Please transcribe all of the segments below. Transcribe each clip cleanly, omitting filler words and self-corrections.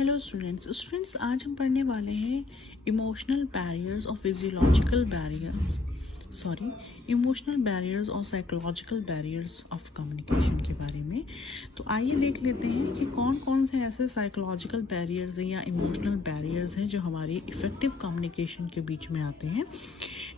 Hello students आज हम पढ़ने वाले हैं इमोशनल बैरियर्स और फिजियोलॉजिकल बैरियर्स इमोशनल बैरियर्स और साइकोलॉजिकल बैरियर्स ऑफ कम्युनिकेशन के बारे में। तो आइए देख लेते हैं कि कौन कौन से ऐसे साइकोलॉजिकल बैरियर्स या इमोशनल बैरियर्स हैं जो हमारी इफ़ेक्टिव कम्युनिकेशन के बीच में आते हैं।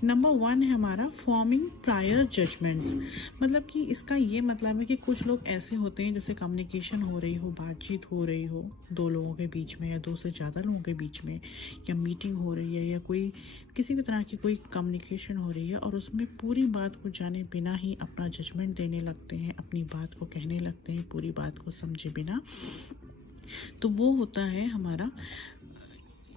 नंबर 1 है हमारा फॉर्मिंग प्रायर जजमेंट्स। मतलब कि इसका ये मतलब है कि कुछ लोग ऐसे होते हैं जैसे कम्युनिकेशन हो रही हो, बातचीत हो रही हो दो लोगों के बीच में या दो से ज़्यादा लोगों के बीच में, या मीटिंग हो रही है या कोई किसी भी तरह की कोई कम्युनिकेशन हो रही है और उसमें पूरी बात को जाने बिना ही अपना जजमेंट देने लगते हैं, अपनी बात को कहने लगते हैं पूरी बात को समझे बिना। तो वो होता है हमारा,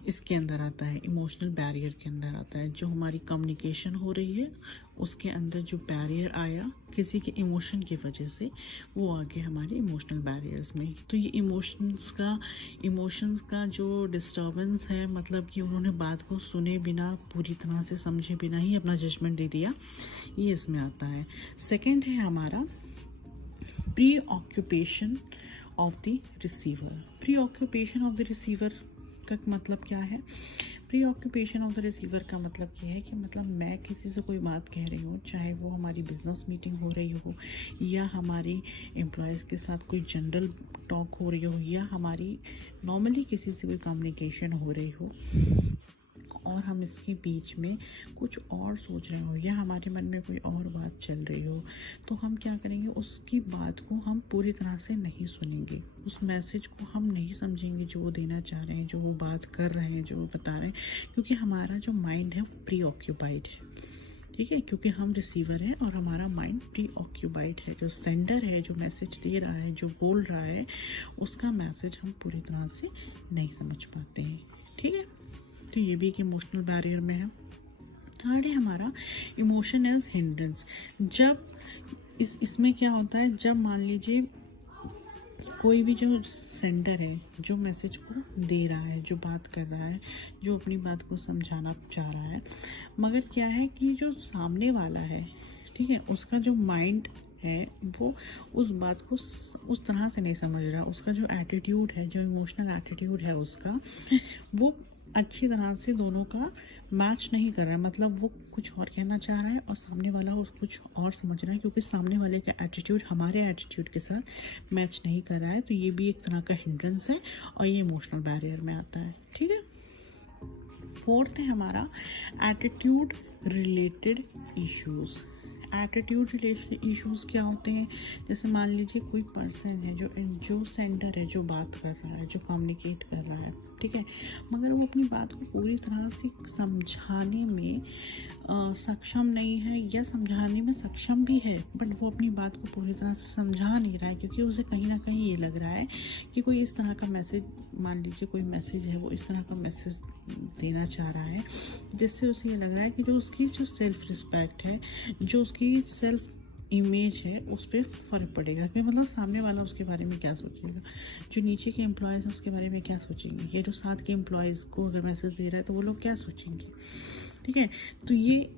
इसके अंदर आता है, इमोशनल बैरियर के अंदर आता है। जो हमारी कम्युनिकेशन हो रही है उसके अंदर जो बैरियर आया किसी के इमोशन की वजह से, वो आगे हमारे इमोशनल बैरियर्स में। तो ये इमोशंस का जो डिस्टर्बेंस है, मतलब कि उन्होंने बात को सुने बिना, पूरी तरह से समझे बिना ही अपना जजमेंट दे दिया, ये इसमें आता है। सेकेंड है हमारा pre occupation of the receiver. Pre occupation of the receiver का मतलब क्या है? Pre occupation of the receiver का मतलब ये है कि मतलब मैं किसी से कोई बात कह रही हूँ, चाहे वो हमारी बिजनेस मीटिंग हो रही हो या हमारी एम्प्लॉयज़ के साथ कोई जनरल टॉक हो रही हो या हमारी नॉर्मली किसी से कोई कम्युनिकेशन हो रही हो और हम इसके बीच में कुछ और सोच रहे हो या हमारे मन में कोई और बात चल रही हो, तो हम क्या करेंगे, उसकी बात को हम पूरी तरह से नहीं सुनेंगे, उस मैसेज को हम नहीं समझेंगे जो वो देना चाह रहे हैं, जो वो बात कर रहे हैं, जो वो बता रहे हैं, क्योंकि हमारा जो माइंड है वो प्री ऑक्यूपाइड है। ठीक है, क्योंकि हम रिसीवर हैं और हमारा माइंड प्री ऑक्यूपाइड है। जो सेंडर है, जो मैसेज दे रहा है, जो बोल रहा है, उसका मैसेज हम पूरी तरह से नहीं समझ पाते हैं। ठीक है, तो ये भी एक इमोशनल बैरियर में है। थर्ड है हमारा इमोशन एज हिंड्रेंस। जब इसमें क्या होता है, जब मान लीजिए कोई भी जो सेंडर है, जो मैसेज को दे रहा है, जो बात कर रहा है, जो अपनी बात को समझाना चाह रहा है, मगर क्या है कि जो सामने वाला है, ठीक है, उसका जो माइंड है वो उस बात को उस तरह से नहीं समझ रहा, उसका जो एटीट्यूड है, जो इमोशनल एटीट्यूड है उसका, वो अच्छी तरह से दोनों का मैच नहीं कर रहा है। मतलब वो कुछ और कहना चाह रहा है और सामने वाला वो कुछ और समझ रहा है, क्योंकि सामने वाले का एटीट्यूड हमारे एटीट्यूड के साथ मैच नहीं कर रहा है। तो ये भी एक तरह का हिंड्रेंस है और ये इमोशनल बैरियर में आता है। ठीक है, फोर्थ है हमारा attitude related issues. Attitude related issues क्या होते हैं? जैसे मान लीजिए कोई पर्सन है जो सेंडर है, जो बात कर रहा है, जो कम्युनिकेट कर रहा है, ठीक है, मगर वो अपनी बात को पूरी तरह से समझाने में सक्षम नहीं है, या समझाने में सक्षम भी है बट वो अपनी बात को पूरी तरह से समझा नहीं रहा है, क्योंकि उसे कहीं ना कहीं ये लग रहा है कि कोई इस तरह का मैसेज, मान लीजिए कोई मैसेज है, वो इस तरह का मैसेज देना चाह रहा है जिससे उसे ये लग रहा है कि जो उसकी जो सेल्फ रिस्पेक्ट है, जो उसकी सेल्फ इमेज है, उस पर फ़र्क पड़ेगा कि मतलब सामने वाला उसके बारे में क्या सोचेगा, जो नीचे के एम्प्लॉयज़ हैं उसके बारे में क्या सोचेंगे, या जो साथ के एम्प्लॉयज़ को अगर मैसेज दे रहा है तो वो लोग क्या सोचेंगे। ठीक है, तो ये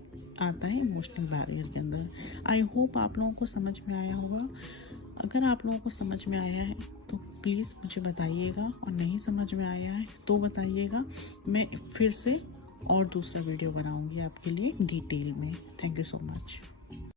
आता है इमोशनल बैरियर के अंदर। आई होप आप लोगों को समझ में आया होगा। अगर आप लोगों को समझ में आया है तो प्लीज़ मुझे बताइएगा, और नहीं समझ में आया है तो बताइएगा, मैं फिर से और दूसरा वीडियो बनाऊंगी आपके लिए डिटेल में। Thank you so much.